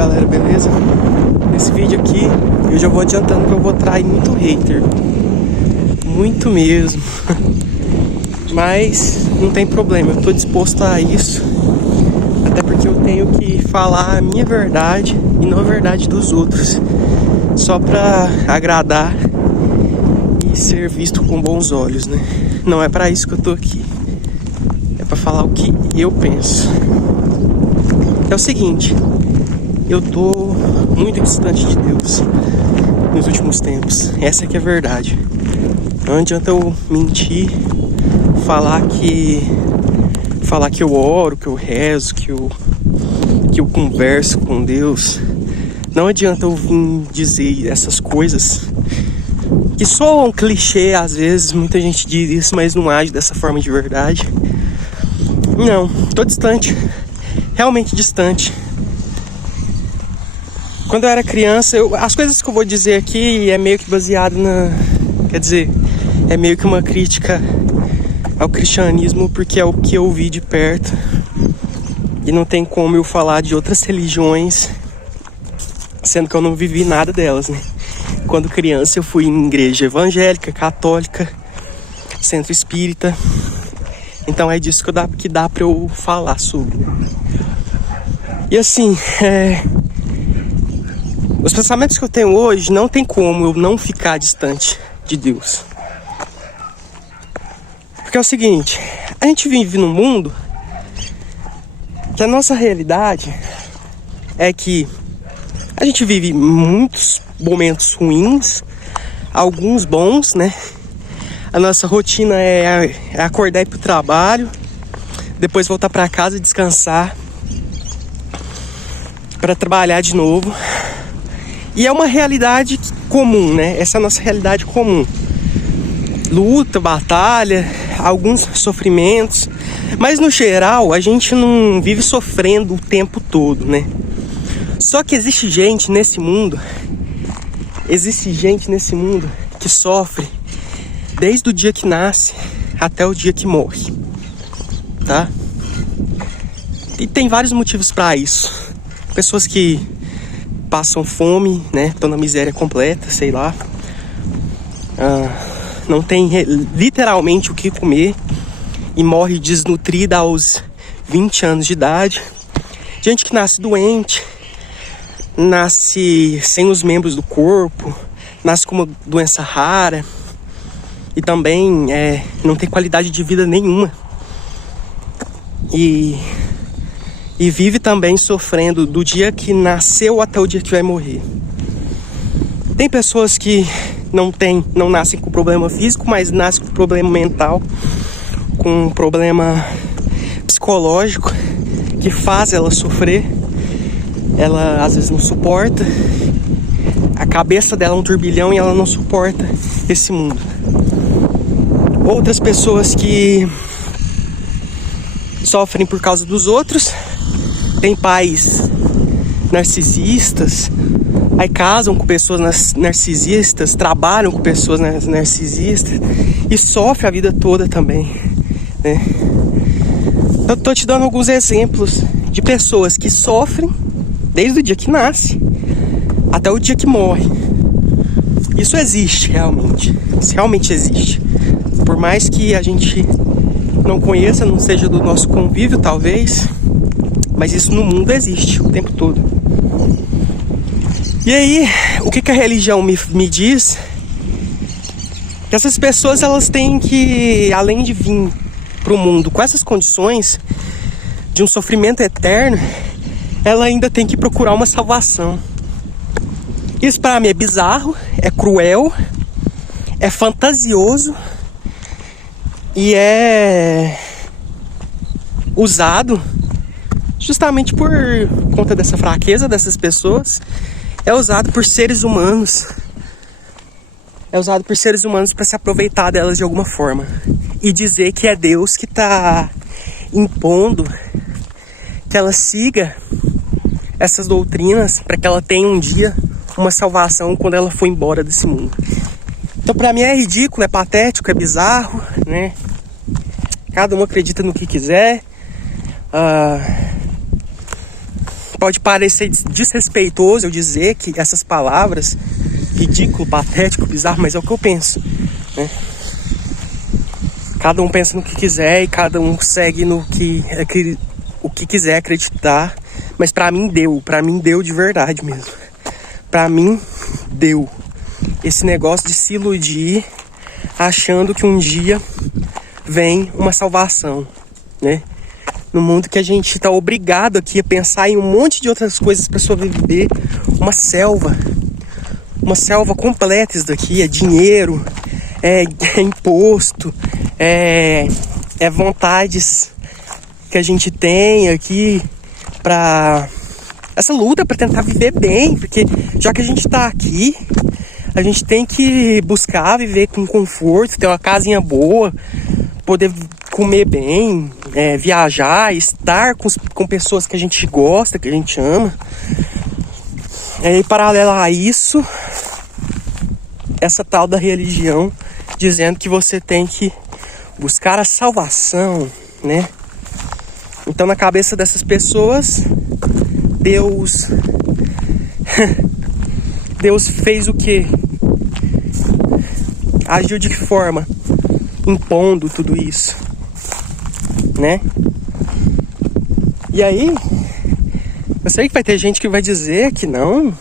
galera, beleza? Nesse vídeo aqui eu já vou adiantando que eu vou trair muito hater. Muito mesmo. Mas não tem problema, eu tô disposto a isso. Até porque eu tenho que falar a minha verdade e não a verdade dos outros, só pra agradar e ser visto com bons olhos, né? Não é pra isso que eu tô aqui. É pra falar o que eu penso. É o seguinte, eu tô muito distante de Deus nos últimos tempos. Essa que é a verdade. Não adianta eu mentir, falar que eu oro, que eu rezo, que eu converso com Deus. Não adianta eu vir dizer essas coisas que soam clichê às vezes. Muita gente diz isso, mas não age dessa forma de verdade. Não, tô distante. Realmente distante. Quando eu era criança, as coisas que eu vou dizer aqui é meio que baseado quer dizer, é meio que uma crítica ao cristianismo, porque é o que eu vi de perto. E não tem como eu falar de outras religiões, sendo que eu não vivi nada delas, né? Quando criança eu fui em igreja evangélica, católica, centro espírita. Então é disso que dá pra eu falar sobre. E assim, os pensamentos que eu tenho hoje, não tem como eu não ficar distante de Deus. Porque é o seguinte, a gente vive num mundo que a nossa realidade é que a gente vive muitos momentos ruins, alguns bons, né? A nossa rotina é acordar e ir pro trabalho, depois voltar pra casa e descansar, para trabalhar de novo. E é uma realidade comum, né? Essa é a nossa realidade comum. Luta, batalha, alguns sofrimentos. Mas no geral, a gente não vive sofrendo o tempo todo, né? Só que existe gente nesse mundo que sofre desde o dia que nasce até o dia que morre, tá? E tem vários motivos para isso. Pessoas que passam fome, né? Estão na miséria completa, sei lá. Não tem literalmente o que comer e morre desnutrida aos 20 anos de idade. Gente que nasce doente, nasce sem os membros do corpo, nasce com uma doença rara e também não tem qualidade de vida nenhuma. E vive também sofrendo do dia que nasceu até o dia que vai morrer. Tem pessoas que não nascem com problema físico, mas nascem com problema mental, com problema psicológico, que faz ela sofrer. Ela às vezes não suporta. A cabeça dela é um turbilhão e ela não suporta esse mundo. Outras pessoas que sofrem por causa dos outros. Tem pais narcisistas, aí casam com pessoas narcisistas, trabalham com pessoas narcisistas e sofrem a vida toda também, né? Eu tô te dando alguns exemplos de pessoas que sofrem desde o dia que nasce até o dia que morre. Isso existe realmente, isso realmente existe. Por mais que a gente não conheça, não seja do nosso convívio talvez, mas isso no mundo existe o tempo todo. E aí, o que a religião me diz? Que essas pessoas, elas têm que, além de vir pro mundo com essas condições de um sofrimento eterno, ela ainda tem que procurar uma salvação. Isso para mim é bizarro, é cruel, é fantasioso e é usado justamente por conta dessa fraqueza dessas pessoas. É usado por seres humanos. É usado por seres humanos para se aproveitar delas de alguma forma. E dizer que é Deus que está impondo que ela siga essas doutrinas para que ela tenha um dia uma salvação quando ela for embora desse mundo. Então para mim é ridículo, é patético, é bizarro, né? Cada um acredita no que quiser. pode parecer desrespeitoso eu dizer que essas palavras, ridículo, patético, bizarro, mas é o que eu penso, né? Cada um pensa no que quiser e cada um segue no que o que quiser acreditar. Mas pra mim deu de verdade mesmo. Pra mim deu. Esse negócio de se iludir achando que um dia vem uma salvação, né? No mundo que a gente tá obrigado aqui a pensar em um monte de outras coisas pra sobreviver. Uma selva completa isso daqui. É dinheiro, é imposto, é vontades que a gente tem aqui pra essa luta pra tentar viver bem, porque já que a gente tá aqui, a gente tem que buscar viver com conforto, ter uma casinha boa, poder comer bem, viajar, estar com pessoas que a gente gosta, que a gente ama. E paralelo a isso, essa tal da religião dizendo que você tem que buscar a salvação, né? Então, na cabeça dessas pessoas, Deus fez o quê? Agiu de que forma? Impondo tudo isso, né? E aí, eu sei que vai ter gente que vai dizer que não,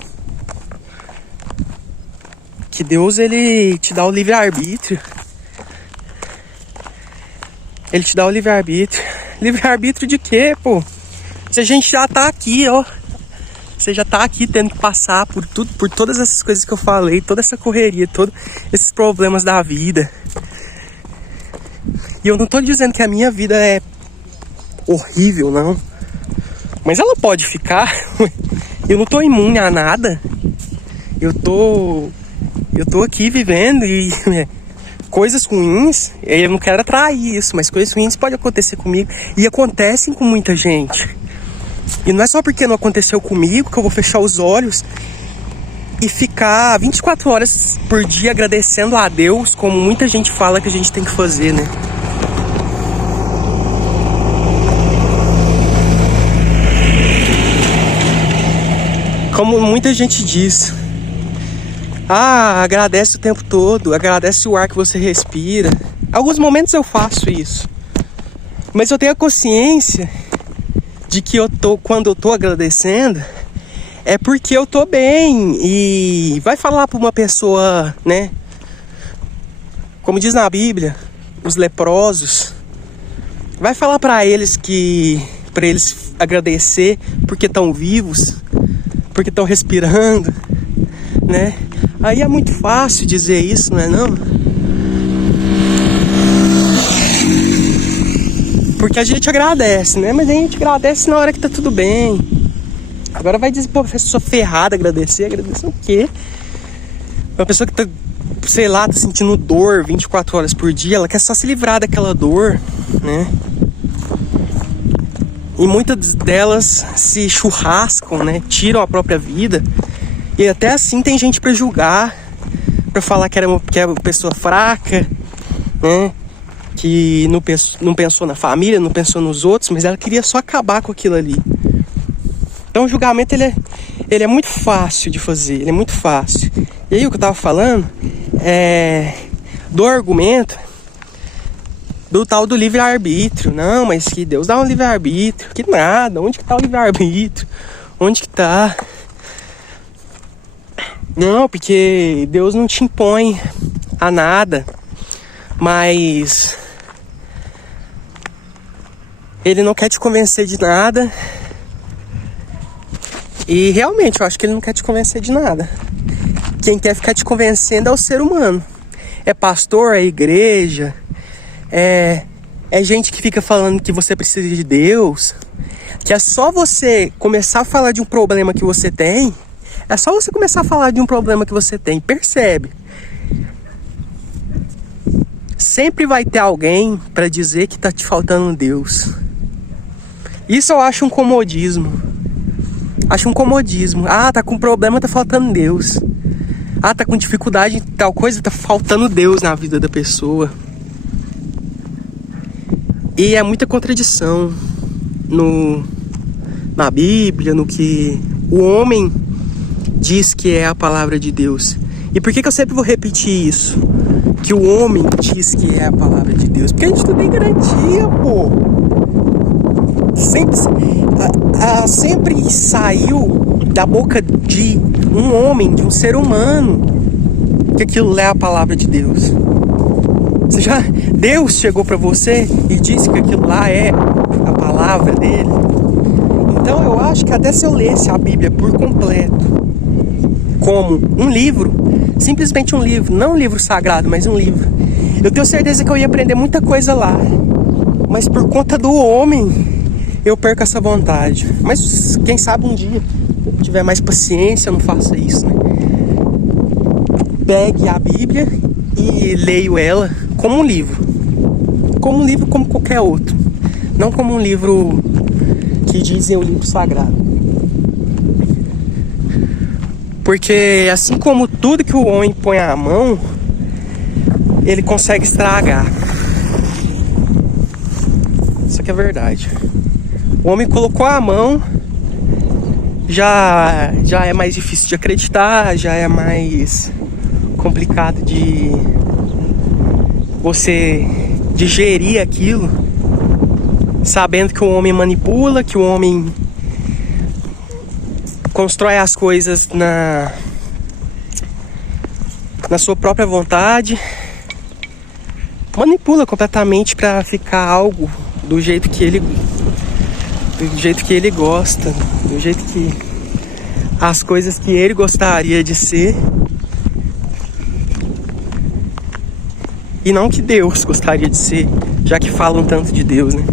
que Deus, ele te dá o livre-arbítrio. Ele te dá o livre-arbítrio. Livre-arbítrio de quê, pô? Se a gente já tá aqui, ó. Você já tá aqui tendo que passar por tudo, por todas essas coisas que eu falei, toda essa correria, todos esses problemas da vida. E eu não tô dizendo que a minha vida é horrível, não. Mas ela pode ficar. Eu não tô imune a nada. Eu tô aqui vivendo e coisas ruins, eu não quero atrair isso, mas coisas ruins podem acontecer comigo e acontecem com muita gente. E não é só porque não aconteceu comigo que eu vou fechar os olhos e ficar 24 horas por dia agradecendo a Deus, como muita gente fala que a gente tem que fazer, né? Como muita gente diz, agradece o tempo todo, agradece o ar que você respira. Alguns momentos eu faço isso, mas eu tenho a consciência de que quando eu tô agradecendo, é porque eu tô bem. E vai falar pra uma pessoa, né? Como diz na Bíblia, os leprosos, vai falar pra eles agradecer porque estão vivos, porque estão respirando, né? Aí é muito fácil dizer isso, não é não? Porque a gente agradece, né? Mas a gente agradece na hora que tá tudo bem. Agora vai dizer, pô, pessoa ferrada, agradecer o quê? Uma pessoa que tá, sei lá, tá sentindo dor 24 horas por dia, ela quer só se livrar daquela dor, né? E muitas delas se churrascam, né? Tiram a própria vida. E até assim tem gente pra julgar, pra falar que é uma pessoa fraca, né? Que não pensou na família, não pensou nos outros, mas ela queria só acabar com aquilo ali. Então o julgamento, ele é muito fácil de fazer, ele é muito fácil. E aí o que eu tava falando do argumento do tal do livre-arbítrio. Não, mas que Deus dá um livre-arbítrio, que nada, onde que tá o livre-arbítrio? Onde que tá? Não, porque Deus não te impõe a nada, mas Ele não quer te convencer de nada. E realmente eu acho que Ele não quer te convencer de nada. Quem quer ficar te convencendo é o ser humano. É pastor, é igreja, é gente que fica falando que você precisa de Deus, que é só você começar a falar de um problema que você tem. É só você começar a falar de um problema que você tem. Percebe? Sempre vai ter alguém para dizer que tá te faltando Deus. Isso eu acho um comodismo. Acho um comodismo. Tá com problema, tá faltando Deus. Tá com dificuldade em tal coisa, tá faltando Deus na vida da pessoa. E é muita contradição no na Bíblia, no que o homem diz que é a palavra de Deus. E por que eu sempre vou repetir isso? Que o homem diz que é a palavra de Deus? Porque a gente não tem garantia, pô. Sempre saiu da boca de um homem, de um ser humano, que aquilo é a palavra de Deus. Deus chegou para você e disse que aquilo lá é a palavra dele. Então eu acho que até se eu lesse a Bíblia por completo, como um livro, simplesmente um livro, não um livro sagrado, mas um livro, eu tenho certeza que eu ia aprender muita coisa lá. Mas por conta do homem, eu perco essa vontade. Mas quem sabe um dia, se eu tiver mais paciência, eu não faça isso, né? Pegue a Bíblia e leio ela como um livro. Como um livro como qualquer outro. Não como um livro que dizem o livro sagrado. Porque assim como tudo que o homem põe à mão, ele consegue estragar. Isso aqui é verdade. O homem colocou a mão, já é mais difícil de acreditar, já é mais complicado de você digerir aquilo, sabendo que o homem manipula, que o homem constrói as coisas na sua própria vontade, manipula completamente para ficar algo do jeito que ele gosta, do jeito que as coisas que ele gostaria de ser, e não que Deus gostaria de ser, já que falam tanto de Deus, né?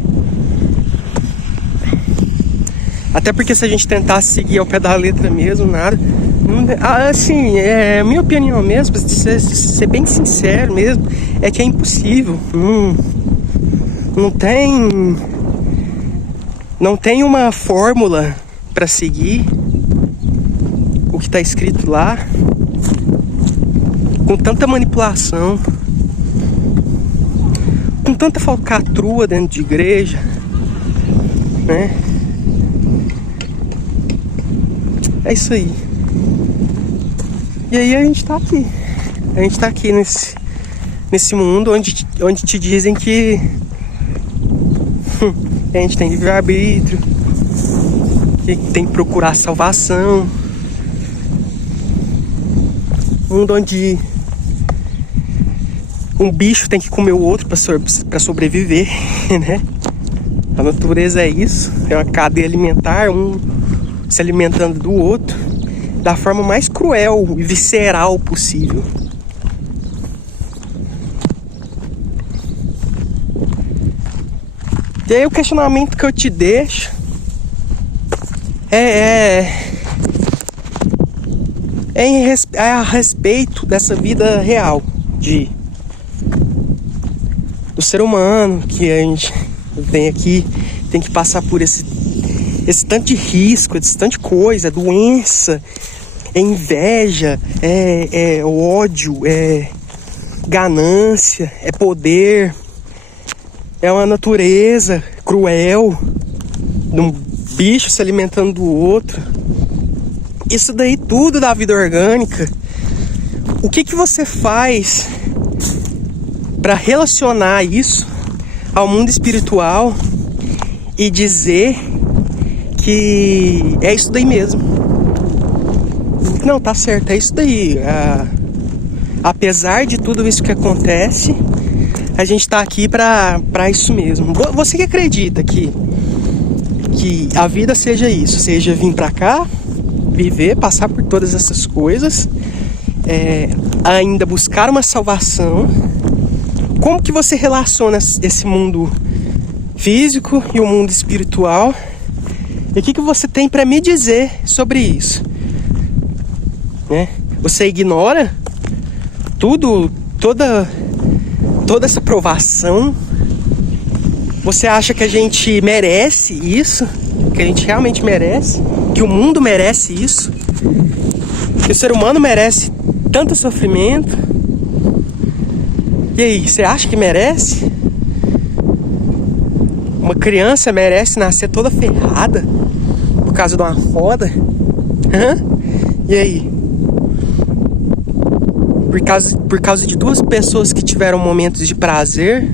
Até porque se a gente tentasse seguir ao pé da letra mesmo, nada, assim, é minha opinião mesmo, pra ser bem sincero mesmo, é que é impossível. Não tem uma fórmula para seguir o que está escrito lá, com tanta manipulação, com tanta falcatrua dentro de igreja, né? É isso aí. E aí a gente tá aqui. A gente tá aqui nesse mundo onde te dizem que a gente tem livre-arbítrio, que tem que procurar salvação. Um mundo onde um bicho tem que comer o outro para sobreviver, né? A natureza é isso, é uma cadeia alimentar, um se alimentando do outro da forma mais cruel e visceral possível. E aí o questionamento que eu te deixo é a respeito dessa vida real do ser humano, que a gente vem aqui, tem que passar por esse tanto de risco, esse tanto de coisa, doença, inveja, ódio, ganância, poder, é uma natureza cruel, de um bicho se alimentando do outro. Isso daí tudo da vida orgânica. O que você faz para relacionar isso ao mundo espiritual e dizer que é isso daí mesmo? Não, tá certo, é isso daí. Apesar de tudo isso que acontece, a gente tá aqui pra isso mesmo. Você que acredita que a vida seja isso, seja vir pra cá, viver, passar por todas essas coisas, ainda buscar uma salvação, como que você relaciona esse mundo físico e o mundo espiritual? E o que você tem para me dizer sobre isso? Né? Você ignora toda essa provação? Você acha que a gente merece isso? Que a gente realmente merece? Que o mundo merece isso? Que o ser humano merece tanto sofrimento? E aí, você acha que merece? Uma criança merece nascer toda ferrada? causa de uma foda? Hã? E aí? Por causa de duas pessoas que tiveram momentos de prazer,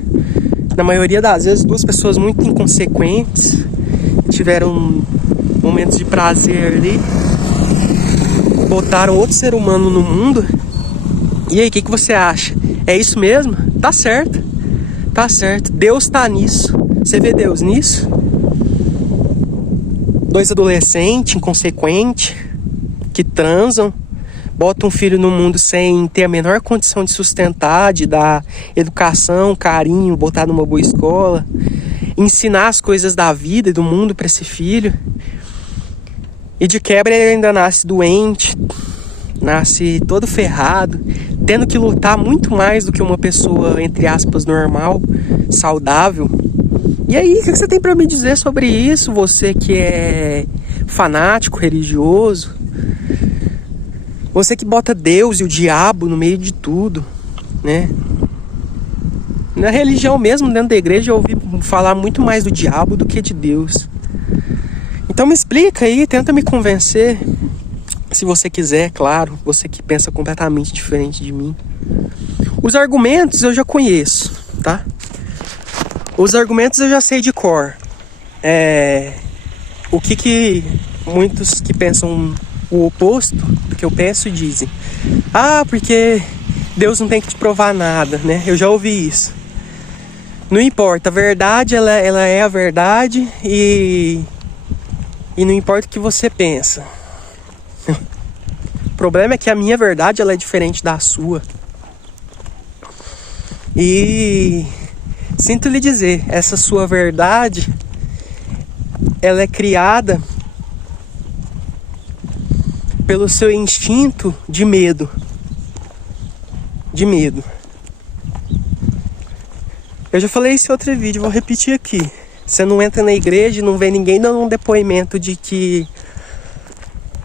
na maioria das vezes duas pessoas muito inconsequentes, tiveram momentos de prazer ali, botaram outro ser humano no mundo. E aí, o que você acha? É isso mesmo? Tá certo. Tá certo. Deus tá nisso. Você vê Deus nisso? Dois adolescentes inconsequentes que transam, botam um filho no mundo sem ter a menor condição de sustentar, de dar educação, carinho, botar numa boa escola, ensinar as coisas da vida e do mundo para esse filho. E de quebra ele ainda nasce doente, nasce todo ferrado, tendo que lutar muito mais do que uma pessoa, entre aspas, normal, saudável. E aí, o que você tem para me dizer sobre isso? Você que é fanático, religioso, você que bota Deus e o diabo no meio de tudo, né? Na religião mesmo, dentro da igreja, eu ouvi falar muito mais do diabo do que de Deus. Então me explica aí, tenta me convencer, se você quiser, claro, você que pensa completamente diferente de mim. Os argumentos eu já conheço, tá? Os argumentos eu já sei de cor. O que muitos que pensam o oposto do que eu penso dizem. Ah, porque Deus não tem que te provar nada, né? Eu já ouvi isso. Não importa, a verdade ela é a verdade e não importa o que você pensa. O problema é que a minha verdade ela é diferente da sua. E sinto lhe dizer, essa sua verdade ela é criada pelo seu instinto de medo. De medo. Eu já falei isso em outro vídeo, vou repetir aqui. Você não entra na igreja e não vê ninguém dando um depoimento de que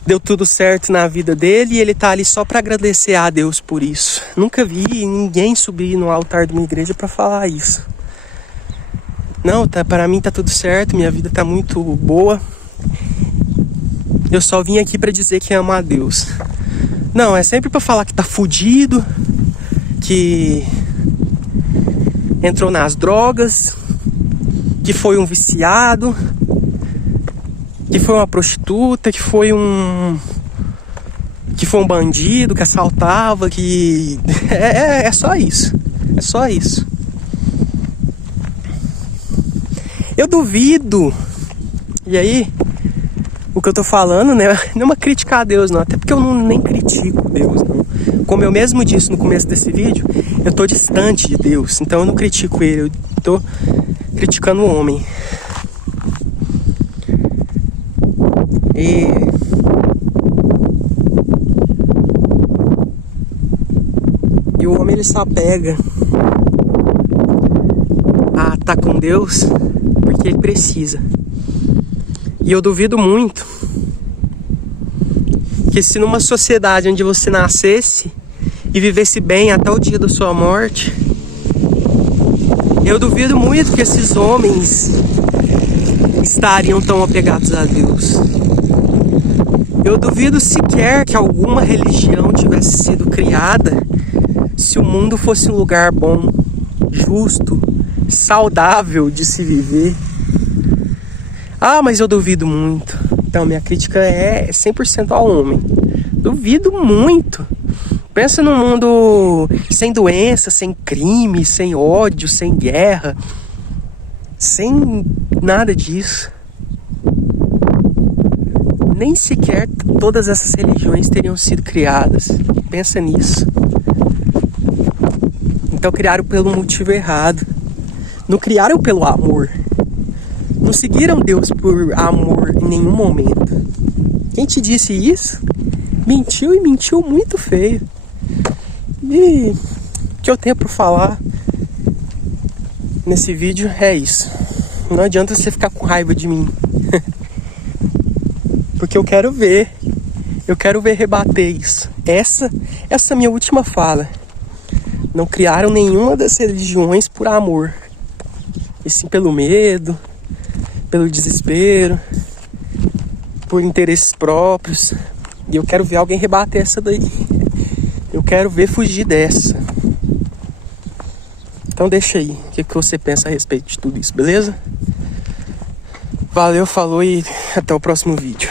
deu tudo certo na vida dele e ele tá ali só para agradecer a Deus por isso. Nunca vi ninguém subir no altar de uma igreja para falar isso. Não, para mim tá tudo certo, minha vida tá muito boa. Eu só vim aqui para dizer que amo a Deus. Não, é sempre para falar que tá fudido, que entrou nas drogas, que foi um viciado, que foi uma prostituta, que foi um bandido, que assaltava, que... É só isso. É só isso. Eu duvido. E aí, o que eu tô falando, né, não é uma crítica a Deus, não. Até porque eu nem critico Deus, não. Como eu mesmo disse no começo desse vídeo, eu tô distante de Deus. Então eu não critico ele, eu tô criticando o homem. E o homem ele se apega a estar com Deus porque ele precisa. E eu duvido muito que se numa sociedade onde você nascesse e vivesse bem até o dia da sua morte, eu duvido muito que esses homens estariam tão apegados a Deus. Eu duvido sequer que alguma religião tivesse sido criada se o mundo fosse um lugar bom, justo, saudável de se viver. Ah, mas eu duvido muito. Então minha crítica é 100% ao homem. Duvido muito. Pensa num mundo sem doença, sem crime, sem ódio, sem guerra, sem nada disso. Nem sequer todas essas religiões teriam sido criadas. Pensa nisso. Então criaram pelo motivo errado. Não criaram pelo amor. Não seguiram Deus por amor em nenhum momento. Quem te disse isso, mentiu e mentiu muito feio. E o que eu tenho para falar nesse vídeo é isso. Não adianta você ficar com raiva de mim. Porque eu quero ver rebater isso. Essa é a minha última fala. Não criaram nenhuma das religiões por amor, e sim pelo medo, pelo desespero. por interesses próprios. E eu quero ver alguém rebater essa daí. Eu quero ver fugir dessa. Então deixa aí, o que você pensa a respeito de tudo isso, beleza? Valeu, falou e até o próximo vídeo.